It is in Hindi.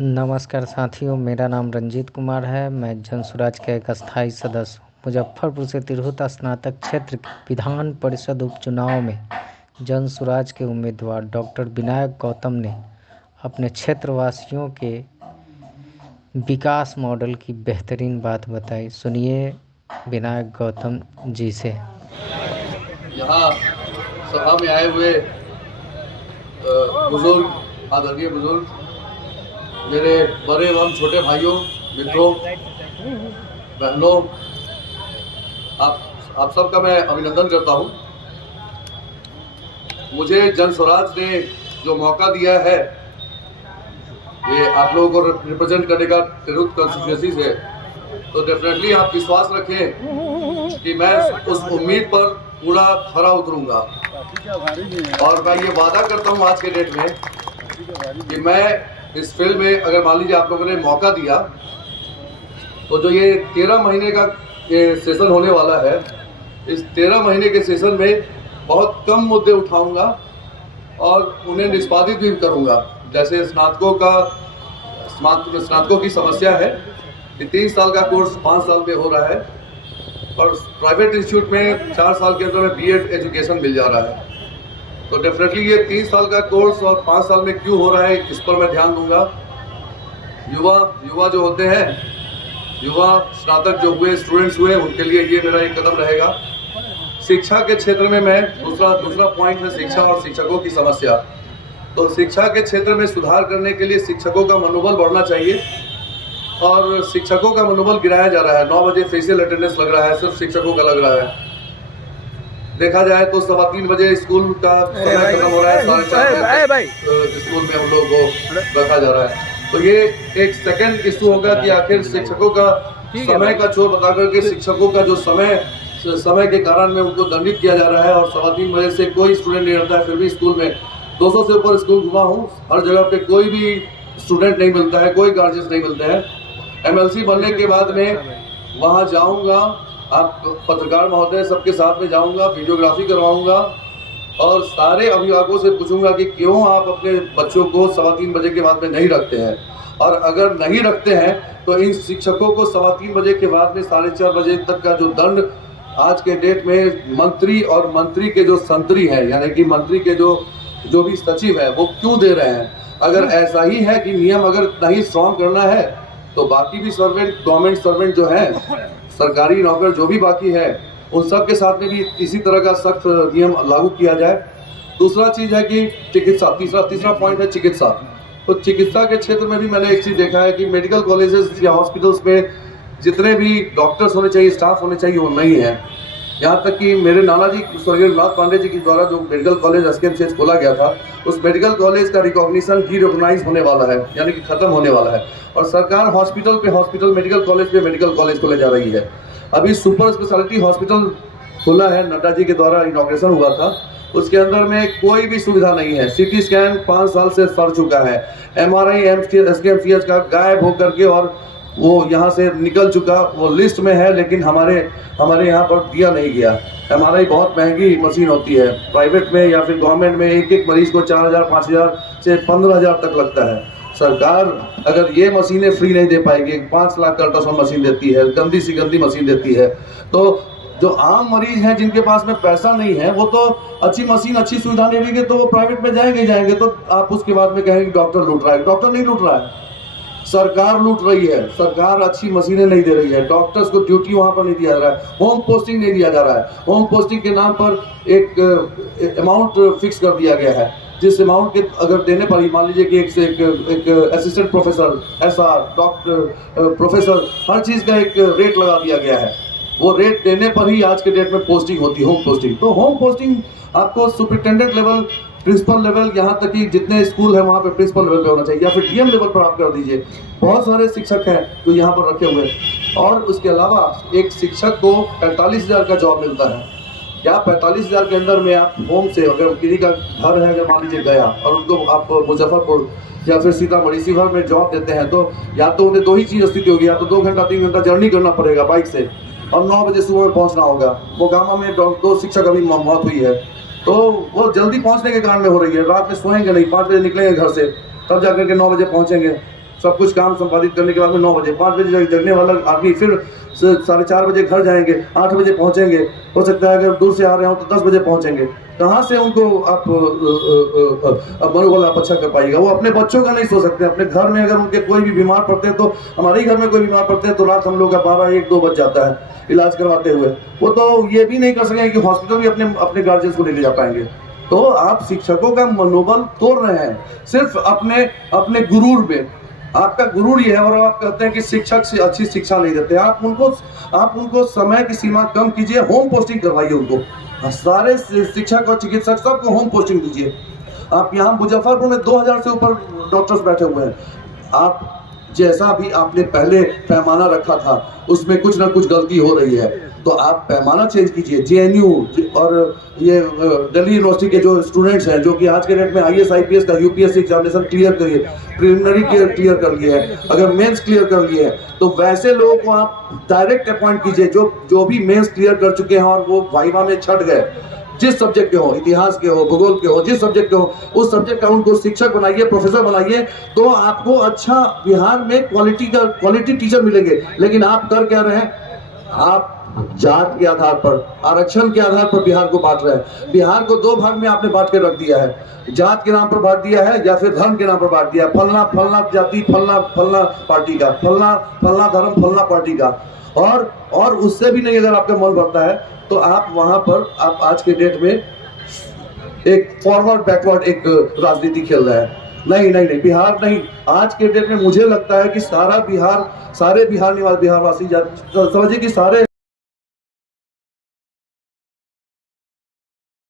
नमस्कार साथियों, मेरा नाम रंजीत कुमार है। मैं जनसुराज का एक अस्थायी सदस्य हूँ। मुजफ्फरपुर से तिरहुत स्नातक क्षेत्र के विधान परिषद उपचुनाव में जनसुराज के उम्मीदवार डॉक्टर विनायक गौतम ने अपने क्षेत्रवासियों के विकास मॉडल की बेहतरीन बात बताई। सुनिए विनायक गौतम जी से। यहाँ सभा में आए हुए बुजुर्ग, आदरणीय बुजुर्ग, मेरे बड़े एवं छोटे भाइयों, मित्रों, बहनों, आप सबका मैं अभिनंदन करता हूँ। मुझे जनस्वराज ने जो मौका दिया है ये आप लोगों को रिप्रेजेंट करने का तिरहुत कॉन्स्टिट्यूएंसी से, तो डेफिनेटली आप विश्वास रखें कि मैं उस उम्मीद पर पूरा खरा उतरूंगा। और मैं ये वादा करता हूँ आज के डेट में कि मैं इस फील्ड में, अगर मान लीजिए आप लोगों ने मौका दिया, तो जो ये 13 महीने का ये सेशन होने वाला है, इस 13 महीने के सेशन में बहुत कम मुद्दे उठाऊंगा और उन्हें निष्पादित भी करूंगा। जैसे स्नातकों की समस्या है, 3 साल का कोर्स 5 साल में हो रहा है और प्राइवेट इंस्टीट्यूट में 4 साल के अंदर में बीएड एजुकेशन मिल जा रहा है। तो डेफिनेटली ये 3 साल का कोर्स और 5 साल में क्यों हो रहा है, इस पर मैं ध्यान दूंगा। युवा जो होते हैं, युवा स्नातक जो हुए, स्टूडेंट्स हुए, उनके लिए ये मेरा एक कदम रहेगा। शिक्षा के क्षेत्र में मैं दूसरा पॉइंट है शिक्षा और शिक्षकों की समस्या। तो शिक्षा के क्षेत्र में सुधार करने के लिए शिक्षकों का मनोबल बढ़ना चाहिए और शिक्षकों का मनोबल गिराया जा रहा है। 9 बजे फेशियल अटेंडेंस लग रहा है, सिर्फ शिक्षकों का लग रहा है। देखा जाए तो 3:15 बजे स्कूल का समय खत्म हो रहा है, 4:30 स्कूल में हम लोग को रखा जा रहा है। तो ये एक सेकंड इशू होगा कि आखिर शिक्षकों का समय का चोर बता करके शिक्षकों का जो समय के कारण में उनको दंडित किया जा रहा है और 3:15 बजे से कोई स्टूडेंट नहीं रहता है। फिर भी स्कूल में 200 से ऊपर स्कूल घुमा हूँ, हर जगह पे कोई भी स्टूडेंट नहीं मिलता है, कोई गार्जियंस नहीं मिलते हैं। एमएलसी बनने के बाद में वहाँ जाऊँगा, आप पत्रकार महोदय सबके साथ में जाऊँगा, वीडियोग्राफी करवाऊँगा और सारे अभिभावकों से पूछूंगा कि क्यों आप अपने बच्चों को 3:15 बजे के बाद में नहीं रखते हैं, और अगर नहीं रखते हैं तो इन शिक्षकों को 3:15 बजे के बाद में 4:30 बजे तक का जो दंड आज के डेट में मंत्री के जो संतरी है, यानी कि मंत्री के जो भी सचिव है, वो क्यों दे रहे हैं। अगर ऐसा ही है कि नियम अगर नहीं स्ट्रॉन्ग करना है तो बाकी भी गवर्नमेंट सर्वेंट जो है, सरकारी नौकर जो भी बाकी है, उन सब के साथ में भी इसी तरह का सख्त नियम लागू किया जाए। दूसरा चीज़ है कि चिकित्सा, तीसरा पॉइंट है चिकित्सा। तो चिकित्सा के क्षेत्र में भी मैंने एक चीज़ देखा है कि मेडिकल कॉलेजेस या हॉस्पिटल्स में जितने भी डॉक्टर्स होने चाहिए, स्टाफ होने चाहिए, वो नहीं है। यहाँ तक कि मेरे नाना जी स्वर्गीय रघुनाथ पांडे जी के द्वारा जो मेडिकल कॉलेज एसकेएमसीएच खोला गया था, उस मेडिकल कॉलेज का रिकॉग्निशन डी-रिकॉग्नाइज होने वाला है, यानी कि खत्म होने वाला है। और सरकार हॉस्पिटल पे हॉस्पिटल, मेडिकल कॉलेज पे मेडिकल कॉलेज को ले जा रही है। अभी सुपर स्पेशलिटी हॉस्पिटल खुला है, नड्डा जी के द्वारा इनॉग्रेशन हुआ था, उसके अंदर में कोई भी सुविधा नहीं है। सीटी स्कैन 5 साल से सड़ चुका है, एमआरआई एसकेएमसीएच का गायब होकर के और वो यहाँ से निकल चुका, वो लिस्ट में है लेकिन हमारे यहाँ पर दिया नहीं गया। एमआरआई बहुत महंगी मशीन होती है, प्राइवेट में या फिर गवर्नमेंट में एक मरीज को 4,000, 5,000 से 15,000 तक लगता है। सरकार अगर ये मशीनें फ्री नहीं दे पाएगी, 5 लाख का अल्ट्रासाउंड मशीन देती है, गंदी सी गंदी मशीन देती है, तो जो आम मरीज हैं जिनके पास में पैसा नहीं है, वो तो अच्छी मशीन, अच्छी सुविधा नहीं लेंगे तो वो प्राइवेट में जाएंगे। तो आप उसके बाद में कहेंगे डॉक्टर लूट रहा है। डॉक्टर नहीं लूट रहा है, सरकार लूट रही है। सरकार अच्छी मशीनें नहीं दे रही है, डॉक्टर्स को ड्यूटी वहां पर नहीं दिया जा रहा है, होम पोस्टिंग नहीं दिया जा रहा है। होम पोस्टिंग के नाम पर एक अमाउंट फिक्स कर दिया गया है, जिस अमाउंट के अगर देने पर ही मान लीजिए कि एक assistant professor, SR, doctor, professor, हर चीज़ का एक रेट लगा दिया गया है। वो रेट देने पर ही आज के डेट में पोस्टिंग होती है, होम पोस्टिंग। तो होम पोस्टिंग आपको सुपरिटेंडेंट लेवल, प्रिंसिपल लेवल, यहाँ तक कि जितने स्कूल है वहाँ पे प्रिंसिपल लेवल पे होना चाहिए, या फिर डीएम लेवल पर आप कर दीजिए। बहुत सारे शिक्षक हैं जो यहाँ पर रखे हुए हैं। और उसके अलावा एक शिक्षक को 45,000 का जॉब मिलता है। क्या 45,000 के अंदर में आप होम से, अगर किसी का घर है, अगर मान लीजिए गया और उनको आप मुजफ्फरपुर या फिर सीतामढ़ी शिवहर में जॉब देते हैं, तो या तो उन्हें 2 ही चीज़ स्थिति होगी, या तो 2 घंटा 3 घंटा जर्नी करना पड़ेगा बाइक से और 9 बजे सुबह में पहुंचना होगा। वो गामा में 2 शिक्षक अभी मौत हुई है, तो वो जल्दी पहुंचने के कारण में हो रही है। रात में सोएंगे नहीं, 5 बजे निकलेंगे घर से, तब जाकर के 9 बजे पहुंचेंगे। सब कुछ काम संपादित करने के बाद में 9 बजे 5 बजे जगने वाला आदमी फिर 4:30 बजे घर जाएंगे, 8 बजे पहुंचेंगे। हो सकता है अगर दूर से आ रहे हो तो 10 बजे पहुंचेंगे। कहाँ से उनको आप मनोबल आप अच्छा कर पाइएगा? वो अपने बच्चों का नहीं सोच सकते। अपने घर में अगर उनके कोई भी बीमार पड़ते हैं, तो हमारे ही घर में कोई बीमार पड़ते हैं तो रात हम लोग का 12-1-2 बज जाता है इलाज करवाते हुए। वो तो ये भी नहीं कर सकेंगे कि हॉस्पिटल भी अपने गार्जियंस को लेके जा पाएंगे। तो आप शिक्षकों का मनोबल तोड़ रहे हैं सिर्फ अपने गुरूर में। आपका गुरूर ये है और आप कहते हैं कि शिक्षक से अच्छी शिक्षा नहीं देते। आप उनको समय की सीमा कम कीजिए, होम पोस्टिंग करवाइए उनको। सारे शिक्षक और चिकित्सक सबको होम पोस्टिंग दीजिए। आप यहाँ मुजफ्फरपुर में 2000 से ऊपर डॉक्टर्स बैठे हुए हैं। आप जैसा भी आपने पहले पैमाना रखा था उसमें कुछ ना कुछ गलती हो रही है, तो आप पैमाना चेंज कीजिए। जेएनयू और ये दिल्ली यूनिवर्सिटी के जो स्टूडेंट्स हैं, जो कि आज के डेट में IAS IPS का यूपीएससी एग्जामिनेशन क्लियर करिए, प्रिलिमिनरी क्लियर कर लिए है, अगर मेंस क्लियर कर लिए है तो वैसे लोगों को आप डायरेक्ट अपॉइंट कीजिए जो भी मेंस क्लियर कर चुके हैं और वो वाइवा में छट गए, जिस सब्जेक्ट के हो, इतिहास के हो, भूगोल के हो, जिस सब्जेक्ट के हो, उस सब्जेक्ट का उनको शिक्षक बनाइए, प्रोफेसर बनाइए। तो आपको अच्छा बिहार में क्वालिटी टीचर मिलेंगे। लेकिन आप कर क्या रहे हैं? आप जात के आधार पर, आरक्षण के आधार पर बिहार को बांट रहे हैं। बिहार को 2 भाग में आपने बांट के रख दिया है, जात के नाम पर बांट दिया है या फिर धर्म के नाम पर बांट दिया है। फलना जाति, फलना पार्टी का, फलना धर्म, फलना पार्टी का। और उससे भी नहीं अगर आपका मन भरता है तो आप वहां पर आप आज के डेट में एक फॉरवर्ड बैकवर्ड एक राजनीति खेल रहे हैं। नहीं, बिहार नहीं। आज के डेट में मुझे लगता है कि सारे बिहार निवासी समझिए कि सारे